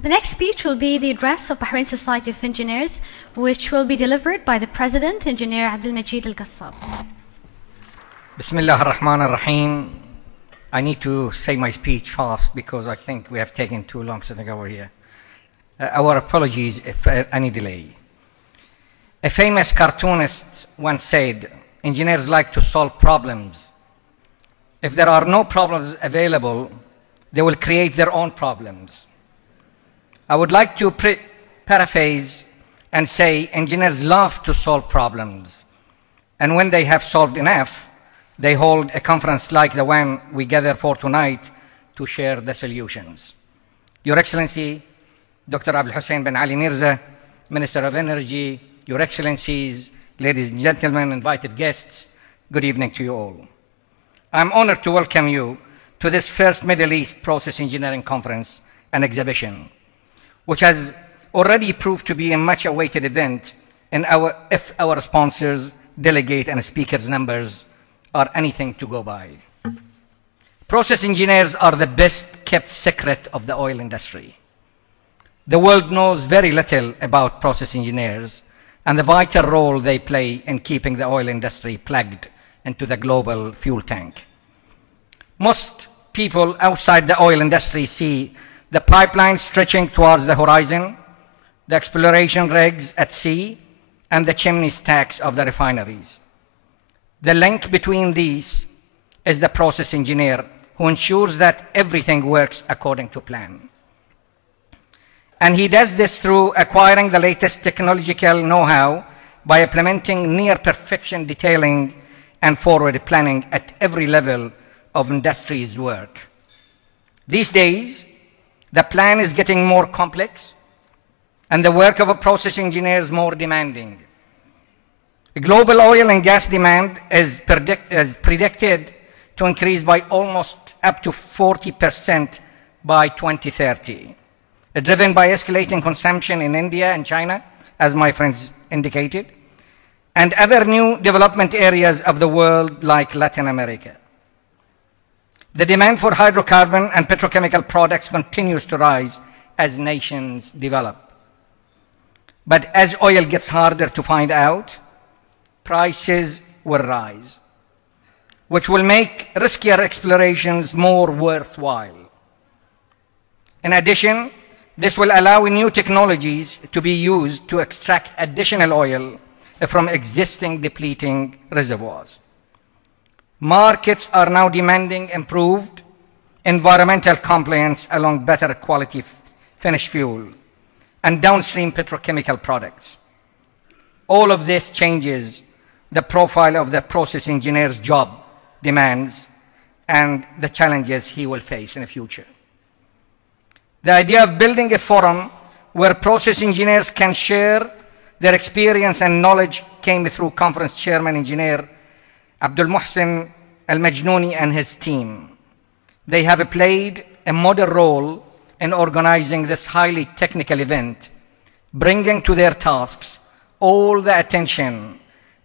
The next speech will be the address of Bahrain Society of Engineers, which will be delivered by the President, Engineer Majeed Al Gassab. Bismillah ar-Rahman ar-Rahim. I need to say my speech fast because I think we have taken too long sitting over here. Our apologies if any delay. A famous cartoonist once said, engineers like to solve problems. If there are no problems available, they will create their own problems. I would like to paraphrase and say engineers love to solve problems. And when they have solved enough, they hold a conference like the one we gather for tonight to share the solutions. Your Excellency, Dr. Abdul Hussein bin Ali Mirza, Minister of Energy, Your Excellencies, ladies and gentlemen, invited guests, good evening to you all. I'm honored to welcome you to this first Middle East Process Engineering Conference and exhibition, which has already proved to be a much awaited event if our sponsors, delegate, and speakers numbers are anything to go by. Process engineers are the best kept secret of the oil industry. The world knows very little about process engineers and the vital role they play in keeping the oil industry plugged into the global fuel tank. Most people outside the oil industry see the pipeline stretching towards the horizon, the exploration rigs at sea, and the chimney stacks of the refineries. The link between these is the process engineer who ensures that everything works according to plan. And he does this through acquiring the latest technological know-how by implementing near-perfection detailing and forward planning at every level of industry's work. These days, the plan is getting more complex and the work of a process engineer is more demanding. Global oil and gas demand is predicted to increase by almost up to 40% by 2030, driven by escalating consumption in India and China, as my friends indicated, and other new development areas of the world like Latin America. The demand for hydrocarbon and petrochemical products continues to rise as nations develop. But as oil gets harder to find out, prices will rise, which will make riskier explorations more worthwhile. In addition, this will allow new technologies to be used to extract additional oil from existing depleting reservoirs. Markets are now demanding improved environmental compliance along better quality finished fuel and downstream petrochemical products. All of this changes the profile of the process engineer's job demands and the challenges he will face in the future. The idea of building a forum where process engineers can share their experience and knowledge came through conference chairman engineer Abdul Muhsin Al-Majnouni and his team. They have played a model role in organizing this highly technical event, bringing to their tasks all the attention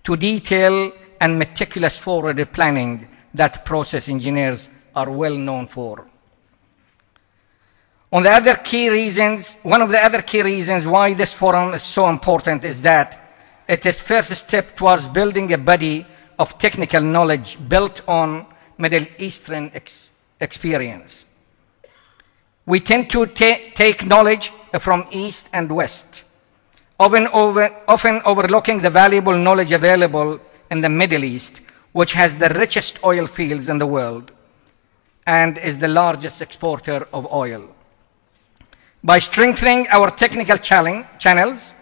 to detail and meticulous forward planning that process engineers are well known for. One of the other key reasons why this forum is so important is that it is first step towards building a body of technical knowledge built on Middle Eastern experience. We tend to take knowledge from East and West, often overlooking the valuable knowledge available in the Middle East, which has the richest oil fields in the world and is the largest exporter of oil. By strengthening our technical channels,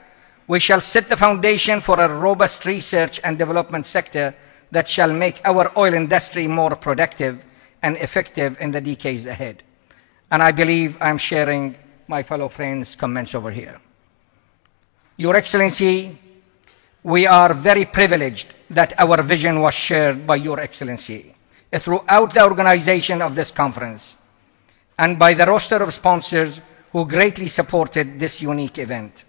we shall set the foundation for a robust research and development sector that shall make our oil industry more productive and effective in the decades ahead. And I believe I'm sharing my fellow friends' comments over here. Your Excellency, we are very privileged that our vision was shared by Your Excellency throughout the organization of this conference and by the roster of sponsors who greatly supported this unique event.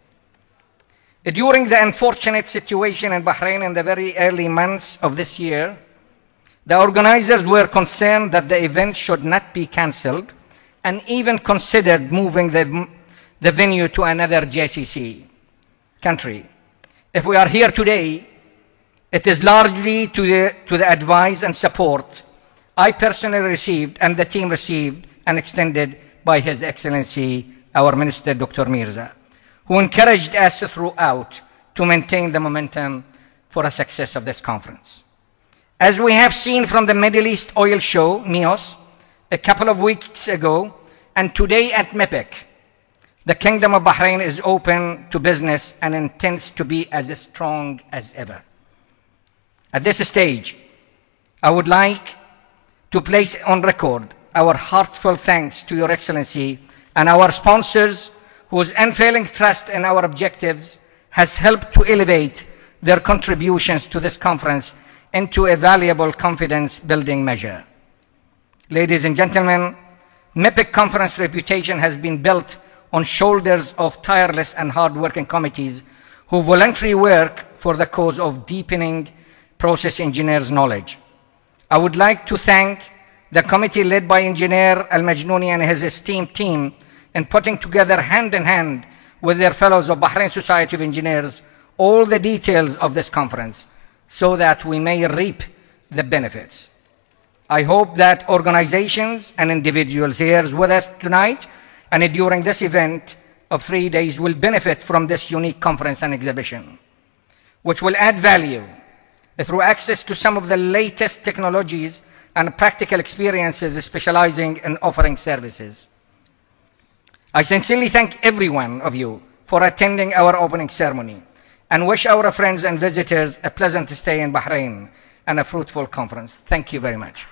During the unfortunate situation in Bahrain in the very early months of this year, the organizers were concerned that the event should not be cancelled and even considered moving the venue to another JCC country. If we are here today, it is largely to the advice and support I personally received and the team received and extended by His Excellency, our Minister, Dr. Mirza, who encouraged us throughout to maintain the momentum for a success of this conference. As we have seen from the Middle East Oil Show, MEOS, a couple of weeks ago, and today at MEPEC, the Kingdom of Bahrain is open to business and intends to be as strong as ever. At this stage, I would like to place on record our heartfelt thanks to Your Excellency and our sponsors, whose unfailing trust in our objectives has helped to elevate their contributions to this conference into a valuable confidence-building measure. Ladies and gentlemen, MEPEC conference reputation has been built on shoulders of tireless and hard-working committees who voluntarily work for the cause of deepening process engineers' knowledge. I would like to thank the committee led by Engineer Al-Majnouni and his esteemed team in putting together hand in hand with their fellows of Bahrain Society of Engineers all the details of this conference so that we may reap the benefits. I hope that organizations and individuals here with us tonight and during this event of 3 days will benefit from this unique conference and exhibition, which will add value through access to some of the latest technologies and practical experiences specializing in offering services. I sincerely thank every one of you for attending our opening ceremony and wish our friends and visitors a pleasant stay in Bahrain and a fruitful conference. Thank you very much.